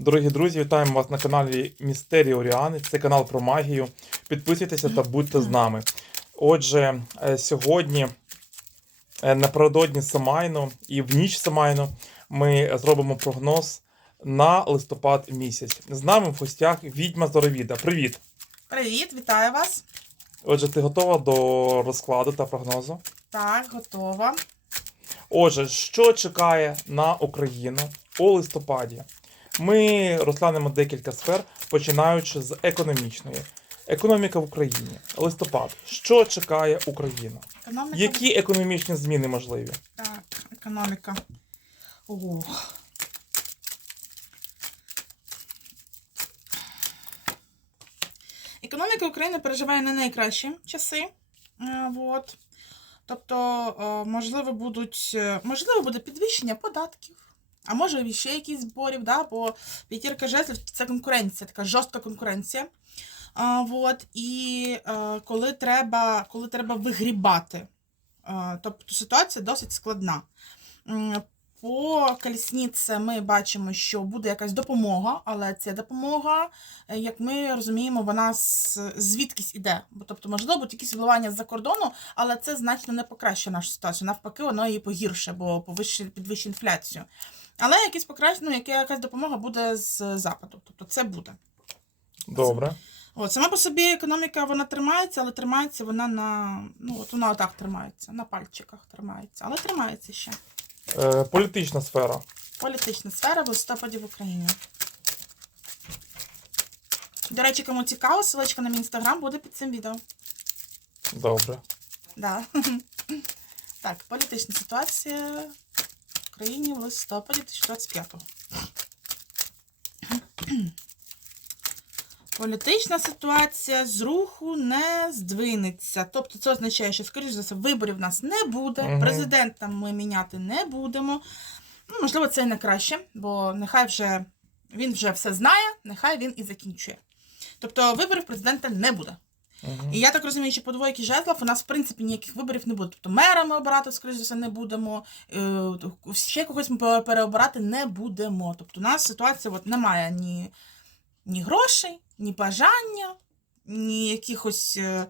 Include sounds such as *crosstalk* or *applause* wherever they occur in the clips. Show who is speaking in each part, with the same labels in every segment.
Speaker 1: Дорогі друзі, вітаємо вас на каналі Містерії Оріани. Це канал про магію. Підписуйтеся та будьте з нами. Отже, е, сьогодні, е, напередодні Самайну і в ніч Самайну ми зробимо прогноз на листопад місяць. З нами в гостях відьма Зоровіда. Привіт!
Speaker 2: Привіт, вітаю вас.
Speaker 1: Отже, ти готова до розкладу та прогнозу?
Speaker 2: Так, готова.
Speaker 1: Отже, що чекає на Україну у листопаді? Ми розглянемо декілька сфер, починаючи з економічної. Економіка в Україні. Листопад. Що чекає Україну?
Speaker 2: Економіка.
Speaker 1: Які економічні зміни можливі?
Speaker 2: Так, економіка. Ох. Економіка України переживає не найкращі часи. Е, Вот. Тобто, е, можливо, будуть, е, можливо, буде підвищення податків, а може ще якісь зборів, да? бо п'ятірка жезлів це конкуренція, така жорстка конкуренція. А, вот, і а, коли, треба, коли треба вигрібати. а, тобто ситуація досить складна. По колісниці ми бачимо, що буде якась допомога, але ця допомога, е, як ми розуміємо, вона звідкись іде. Тобто, можливо, будуть якісь вливання з-за кордону, але це значно не покращує нашу ситуацію. Навпаки, воно її погірше, бо підвищить інфляцію. Але якісь покращення, ну, якась допомога буде з западу. Тобто це буде.
Speaker 1: Добре.
Speaker 2: От, сама по собі економіка вона тримається, але тримається вона на. Ну, от вона отак тримається, на пальчиках тримається, але тримається ще.
Speaker 1: Е, політична сфера.
Speaker 2: Політична сфера в листопаді в Україні. До речі, кому цікаво, ссылочка на мій інстаграм буде під цим відео.
Speaker 1: Добре.
Speaker 2: Да. *laughs* Так, політична ситуація в Україні в листопаді 2025-го. Політична ситуація з руху не здвинеться. Тобто це означає, що, скоріш за все, виборів в нас не буде,
Speaker 1: Мгм.
Speaker 2: президента ми міняти не будемо. Ну, можливо, це і не краще, бо нехай вже він вже все знає, нехай він і закінчує. Тобто виборів президента не буде.
Speaker 1: Мгм.
Speaker 2: І я так розумію, що по двойки жезлов у нас в принципі ніяких виборів не буде. Тобто мера ми обирати, скоріш за все, не будемо. е, Ще когось ми пе- переобирати не будемо. Тобто у нас ситуація от немає ні, ні грошей, ні бажання, ні якихось е,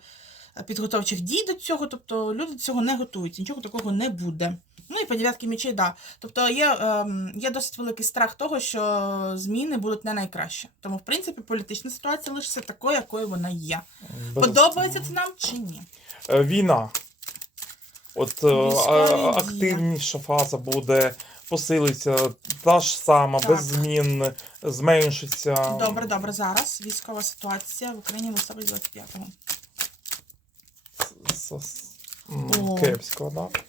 Speaker 2: підготовчих дій до цього. Тобто люди до цього не готуються, нічого такого не буде. Ну і по дев'ятки мечей, да. Тобто є, ем, є досить великий страх того, що зміни будуть не найкраще. Тому, в принципі, політична ситуація лишиться такою, якою вона є.
Speaker 1: Без-
Speaker 2: Подобається це нам чи ні?
Speaker 1: Е, Війна. От е,
Speaker 2: Військові дії.
Speaker 1: активніша фаза буде, посилиться, та ж сама,
Speaker 2: Так.
Speaker 1: без змін, зменшиться.
Speaker 2: Добре, добре. Зараз військова ситуація в Україні в листопаді 25-го.
Speaker 1: С- с- м,
Speaker 2: О.
Speaker 1: Кепсько, так?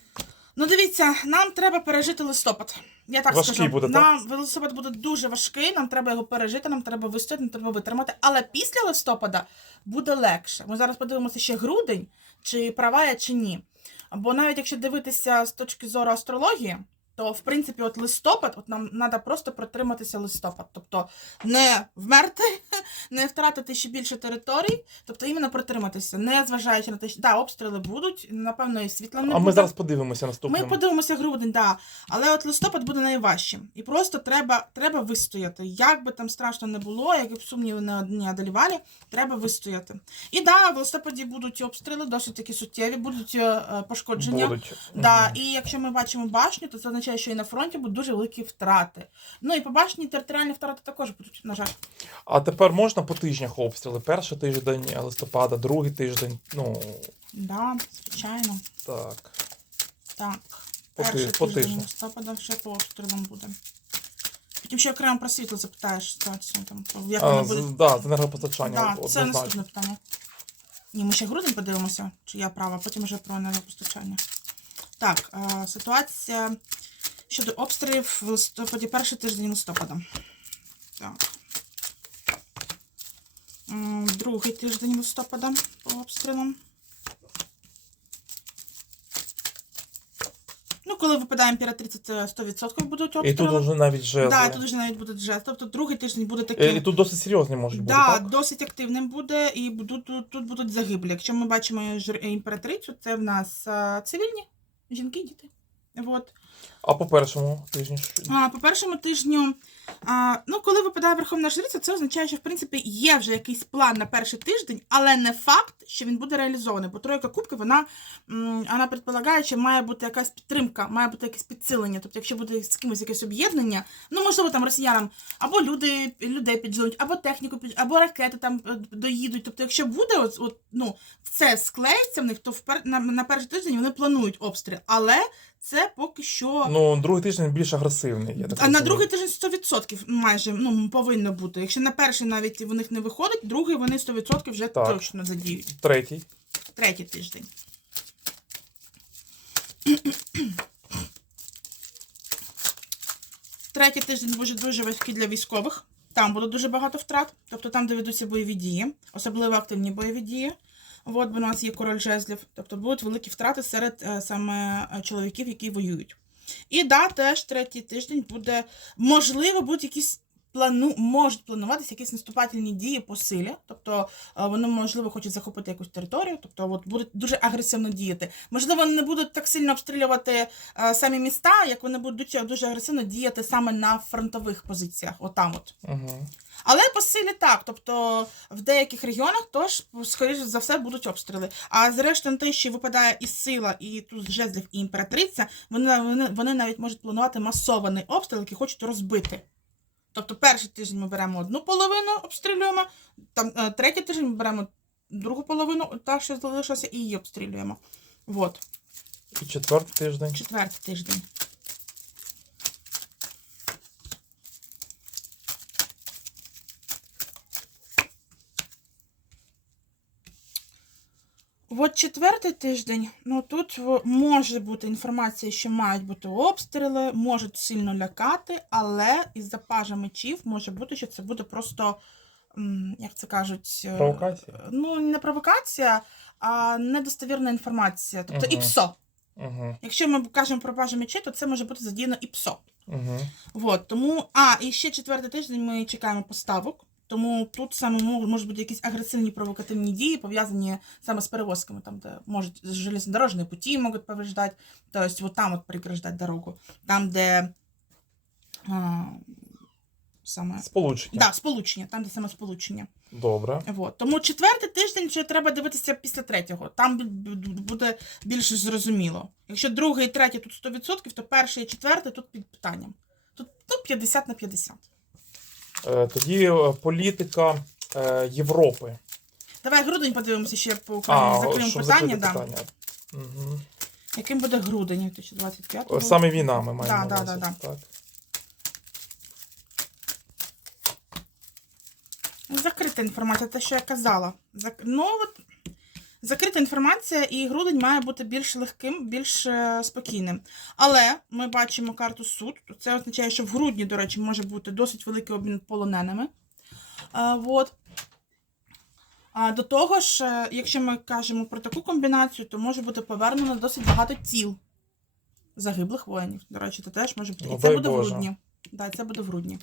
Speaker 2: Ну, дивіться, нам треба пережити листопад. Я так
Speaker 1: Важкий
Speaker 2: скажу.
Speaker 1: буде, так?
Speaker 2: нам листопад буде дуже важкий, нам треба його пережити, нам треба вистояти, нам треба витримати. Але після листопада буде легше. Ми зараз подивимося ще грудень, чи права я, чи ні. Бо навіть якщо дивитися з точки зору астрології, то в принципі, от листопад, от нам треба просто протриматися листопад. Тобто не вмерти, *laughs* не втратити ще більше територій, тобто іменно протриматися, не зважаючи на те, що да, обстріли будуть, напевно, і світла не
Speaker 1: А ми зараз подивимося наступним.
Speaker 2: Ми подивимося грудень, да. Але от листопад буде найважчим. І просто треба, треба вистояти. Як би там страшно не було, які б сумніви не, не одолівали, треба вистояти. І да, в листопаді будуть обстріли, досить такі суттєві, будуть е, е, пошкодження.
Speaker 1: Будуть.
Speaker 2: Да, і якщо ми бачимо башню, то це означає, що і на фронті будуть дуже великі втрати. Ну і по башні територіальні втрати також будуть, на жаль.
Speaker 1: А тепер можна по тижнях обстріли? Перший тиждень листопада, другий тиждень. Ну,
Speaker 2: Да, звичайно.
Speaker 1: так.
Speaker 2: Так.
Speaker 1: По
Speaker 2: Перший
Speaker 1: по
Speaker 2: тиждень
Speaker 1: тижню.
Speaker 2: листопада ще по обстрілам буде. Потім ще окремо про світло запитаєш ситуацію. Там, як
Speaker 1: А,
Speaker 2: буде.
Speaker 1: да, з енергопостачанням
Speaker 2: Да, це наступне питання. Ні, ми ще грудень подивимося, чи я права, потім вже про енергопостачання. Так, е, ситуація щодо обстрілів в листопаді, перший тиждень листопада. Так. Другий тиждень листопада по обстрілам. Ну, коли випадає імператриця, це 100% будуть обстріли.
Speaker 1: І тут вже навіть жезли.
Speaker 2: Да, тут вже навіть буде жест. Тобто другий тиждень буде
Speaker 1: Е,
Speaker 2: таким.
Speaker 1: І тут досить серйозні можуть бути,
Speaker 2: Да,
Speaker 1: так?
Speaker 2: досить активним буде, і будуть, тут, тут будуть загиблі. Якщо ми бачимо імператрицю, це в нас а, цивільні жінки, і діти. От.
Speaker 1: А по першому тижню?
Speaker 2: А, по першому тижню, а, ну, коли випадає Верховна Жриця, це означає, що в принципі є вже якийсь план на перший тиждень, але не факт, що він буде реалізований. Бо тройка кубків, вона, вона предполагає, що має бути якась підтримка, має бути якесь підсилення. Тобто, якщо буде з кимось якесь об'єднання, ну можливо там росіянам або люди, людей підженуть, або техніку підж- або ракети там е, доїдуть. Тобто, якщо буде от, от, ну, це склеїться в них, то впер... на, на перший тиждень вони планують обстріл. Але це поки що.
Speaker 1: Ну, другий тиждень більш агресивний. Я так
Speaker 2: А на
Speaker 1: розумію.
Speaker 2: другий тиждень 100% майже ну, повинно бути. Якщо на перший навіть в них не виходить, другий вони 100% вже
Speaker 1: Так.
Speaker 2: точно задіють.
Speaker 1: Третій.
Speaker 2: Третій тиждень. Третій тиждень буде дуже важкий для військових. Там буде дуже багато втрат. Тобто там, де ведуться бойові дії, особливо активні бойові дії. От, у нас є король жезлів. Тобто будуть великі втрати серед е, саме е, чоловіків, які воюють. І да, теж третій тиждень буде, можливо, будуть якісь плану, можуть плануватися якісь наступательні дії по силі. Тобто е, вони, можливо, хочуть захопити якусь територію, тобто от, будуть дуже агресивно діяти. Можливо, вони не будуть так сильно обстрілювати е, самі міста, як вони будуть дуже, дуже агресивно діяти саме на фронтових позиціях. Отам от.
Speaker 1: Угу.
Speaker 2: Але по силі так. Тобто в деяких регіонах тож, скоріше за все, будуть обстріли. А зрештою, на те, що випадає і сила, і тут жезлів, і імператриця, вони, вони, вони навіть можуть планувати масований обстріл, який хочуть розбити. Тобто перший тиждень ми беремо одну половину, обстрілюємо, там е, третій тиждень ми беремо другу половину, та що залишилася, і її обстрілюємо. От,
Speaker 1: І четвертий тиждень.
Speaker 2: четвертий тиждень. От четвертий тиждень, ну тут може бути інформація, що мають бути обстріли, можуть сильно лякати, але із-за пажа мечів може бути, що це буде просто, як це кажуть, е,
Speaker 1: Провокація?
Speaker 2: Ну, не провокація, а недостовірна інформація. Тобто
Speaker 1: Мгм.
Speaker 2: ІПСО.
Speaker 1: Угу.
Speaker 2: Якщо ми кажемо про пажа мечей, то це може бути задіяно ІПСО.
Speaker 1: Угу.
Speaker 2: Вот, тому, а, і ще четвертий тиждень ми чекаємо поставок. Тому тут саме можуть бути якісь агресивні провокативні дії, пов'язані саме з перевозками, там, де можуть железнодорожні путі можуть повреждати, тобто вот там от преграждати дорогу, там, де а, саме
Speaker 1: Сполучення.
Speaker 2: да, сполучення, там, де саме сполучення.
Speaker 1: Добре.
Speaker 2: Вот. Тому четвертий тиждень вже треба дивитися після третього. Там бу- бу- буде більш зрозуміло. Якщо другий і третій тут 100%, то перший і четвертий тут під питанням. Тут ну, 50 на 50.
Speaker 1: Е, Тоді е, політика е, Європи.
Speaker 2: Давай грудень подивимося ще по Україні. Закриємо питання. Да.
Speaker 1: питання. Угу.
Speaker 2: Яким буде грудень 2025
Speaker 1: Саме війна ми маємо.
Speaker 2: Да, да, да,
Speaker 1: Так.
Speaker 2: Закрита інформація, те, що я казала. Зак... Ну, от, закрита інформація, і грудень має бути більш легким, більш е, спокійним. Але ми бачимо карту суд. Це означає, що в грудні, до речі, може бути досить великий обмін полоненими. А, вот. А, до того ж, е, якщо ми кажемо про таку комбінацію, то може бути повернено досить багато тіл загиблих воїнів. До речі, це теж може бути. І це буде в грудні. Да, це буде в грудні.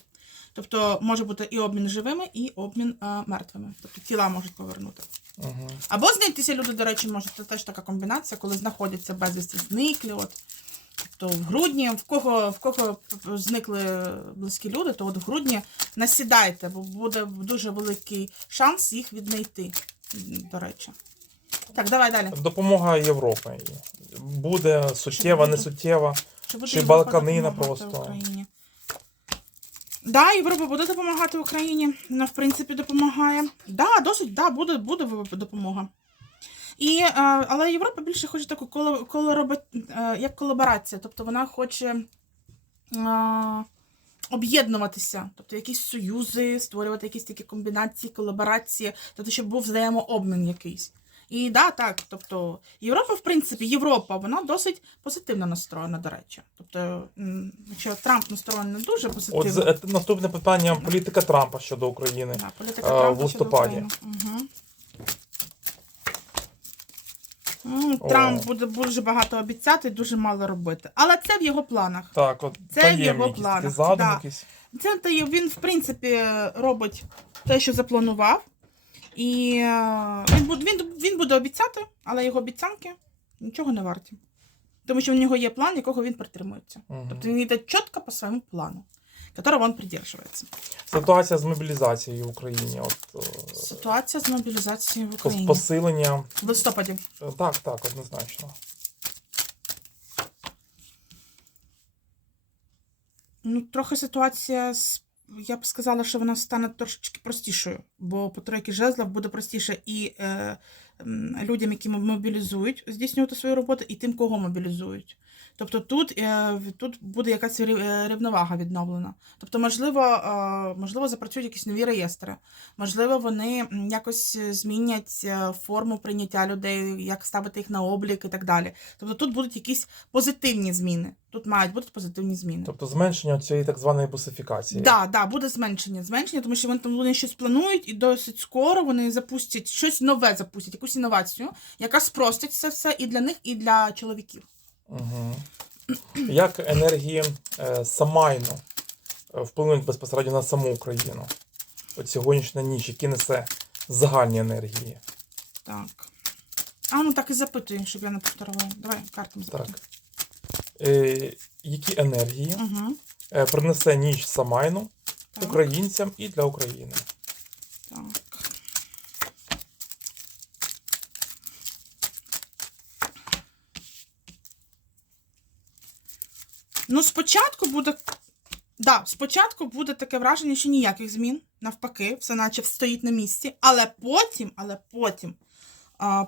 Speaker 2: Тобто може бути і обмін живими, і обмін е, мертвими. Тобто тіла можуть повернути.
Speaker 1: Угу.
Speaker 2: Або знайтися люди, до речі, можуть. Це теж така комбінація, коли знаходяться безвісти зниклі. От. Тобто в грудні, в кого, в кого зникли близькі люди, то от в грудні насідайте, бо буде дуже великий шанс їх віднайти, до речі. Так, давай далі.
Speaker 1: Допомога Європи. Буде суттєва, не суттєва.
Speaker 2: Чи
Speaker 1: Чи балканина просто?
Speaker 2: Україні? Да, Європа буде допомагати Україні. Вона, в принципі, допомагає. Да, досить, да, буде, буде допомога. І, е, але Європа більше хоче таку коло, е, як колаборація. Тобто вона хоче е, об'єднуватися, тобто якісь союзи, створювати якісь такі комбінації, колаборації, тобто, щоб був взаємообмін якийсь. І да, так, тобто Європа, в принципі, Європа, вона досить позитивно настроєна, до речі. Тобто, якщо Трамп настроєний не дуже позитивно,
Speaker 1: От наступне питання політика Трампа щодо України.
Speaker 2: да, політика
Speaker 1: е,
Speaker 2: Трампа
Speaker 1: в листопаді.
Speaker 2: Угу. Трамп буде дуже багато обіцяти, дуже мало робити. Але це в його планах.
Speaker 1: Так, от
Speaker 2: Це в його планах,
Speaker 1: задум
Speaker 2: да.
Speaker 1: якісь.
Speaker 2: Це він, в принципі, робить те, що запланував. І е, він, він, він буде обіцяти, але його обіцянки нічого не варті. Тому що в нього є план, якого він притримується.
Speaker 1: Мгм.
Speaker 2: Тобто він йде чітко по своєму плану, якого він придержується.
Speaker 1: Ситуація з мобілізацією в Україні. От, е,
Speaker 2: Ситуація з мобілізацією в Україні.
Speaker 1: посилення.
Speaker 2: В листопаді.
Speaker 1: Е, Так, так, однозначно.
Speaker 2: Ну, трохи ситуація з. Я б сказала, що вона стане трошечки простішою, бо по тройки жезлів буде простіше і е, людям, які мобілізують, здійснювати свою роботу, і тим, кого мобілізують. Тобто тут, е, тут буде якась е, рівновага відновлена. Тобто, можливо, е, можливо, запрацюють якісь нові реєстри, можливо, вони якось змінять форму прийняття людей, як ставити їх на облік і так далі. Тобто тут будуть якісь позитивні зміни. Тут мають бути позитивні зміни.
Speaker 1: Тобто зменшення цієї так званої бусифікації.
Speaker 2: Да, да, буде зменшення. Зменшення, тому що вони там вони щось планують, і досить скоро вони запустять щось нове, запустять, якусь інновацію, яка спростить це все і для них, і для чоловіків.
Speaker 1: Угу. Як енергії е, Самайну е, вплинуть безпосередньо на саму Україну? От сьогоднішня ніч, які несе загальні енергії.
Speaker 2: Так. А ну так і запитуємо, щоб я не повторила. Давай картам картами
Speaker 1: Так. Е, які енергії
Speaker 2: Угу.
Speaker 1: принесе ніч Самайну
Speaker 2: Так,
Speaker 1: українцям і для України?
Speaker 2: так. Ну, спочатку буде. Да, спочатку буде таке враження, що ніяких змін, навпаки, все наче стоїть на місці, але потім, але потім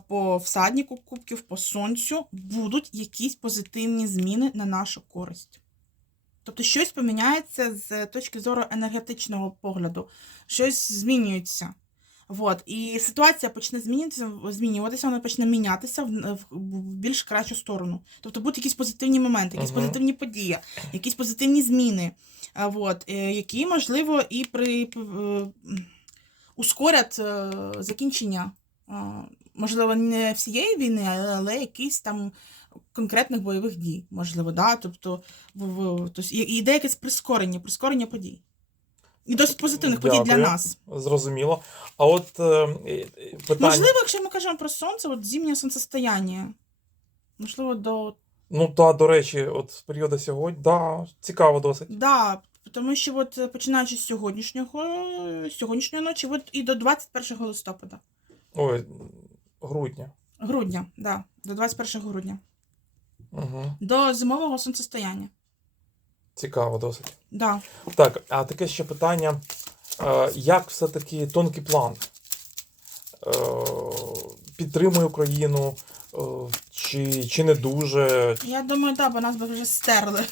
Speaker 2: по всаднику кубків, по сонцю будуть якісь позитивні зміни на нашу користь. Тобто щось поміняється з точки зору енергетичного погляду, щось змінюється. Вот. І ситуація почне змінюватися, змінюватися, вона почне мінятися в, в, в більш кращу сторону. Тобто будуть якісь позитивні моменти, якісь
Speaker 1: Мгм.
Speaker 2: позитивні події, якісь позитивні зміни, а, вот, е, які, можливо, і при, е, ускорять е, закінчення, е, можливо, не всієї війни, але якісь там конкретних бойових дій, можливо, да? тобто, в, в, тобто і- і йде якесь прискорення, прискорення подій. І досить позитивних подій для
Speaker 1: Дякую.
Speaker 2: нас.
Speaker 1: Зрозуміло. А от е, е, питання.
Speaker 2: Можливо, якщо ми кажемо про сонце, от зимнє сонцестояння. Можливо, до.
Speaker 1: Ну та, до речі, от з періоду сьогодні, да, цікаво досить.
Speaker 2: Да, тому що от е, починаючи з сьогоднішнього, з сьогоднішньої ночі, от і до 21 листопада.
Speaker 1: Ой, грудня.
Speaker 2: Грудня, да, до 21 грудня.
Speaker 1: Угу.
Speaker 2: До зимового сонцестояння.
Speaker 1: Цікаво досить.
Speaker 2: Да.
Speaker 1: Так, а таке ще питання: е, як все-таки тонкий план е, підтримує Україну, е, чи, чи не дуже
Speaker 2: Я думаю, да, бо нас би вже стерли.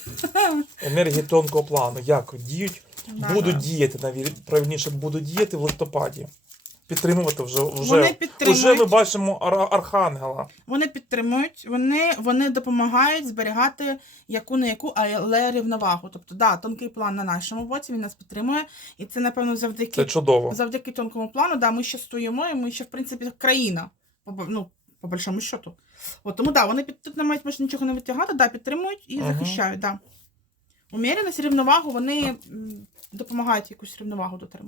Speaker 1: енергії тонкого плану, як діють,
Speaker 2: Да,
Speaker 1: будуть
Speaker 2: да.
Speaker 1: діяти, навіть правильніше будуть діяти в листопаді. Підтримувати вже
Speaker 2: Вони
Speaker 1: вже,
Speaker 2: підтримують.
Speaker 1: вже ми бачимо ар- архангела.
Speaker 2: Вони підтримують, вони, вони допомагають зберігати яку не яку, але рівновагу. Тобто, да, тонкий план на нашому боці, він нас підтримує. І це, напевно, завдяки,
Speaker 1: Це чудово.
Speaker 2: завдяки тонкому плану, да, ми ще стоїмо, і ми ще, в принципі, країна. По, бо- ну, по большому счету. От, тому да, вони під, тут не мають майже нічого не витягати, да, підтримують і
Speaker 1: Мгм.
Speaker 2: захищають. Да. Уміреність, рівновагу, вони м, допомагають якусь рівновагу дотримати.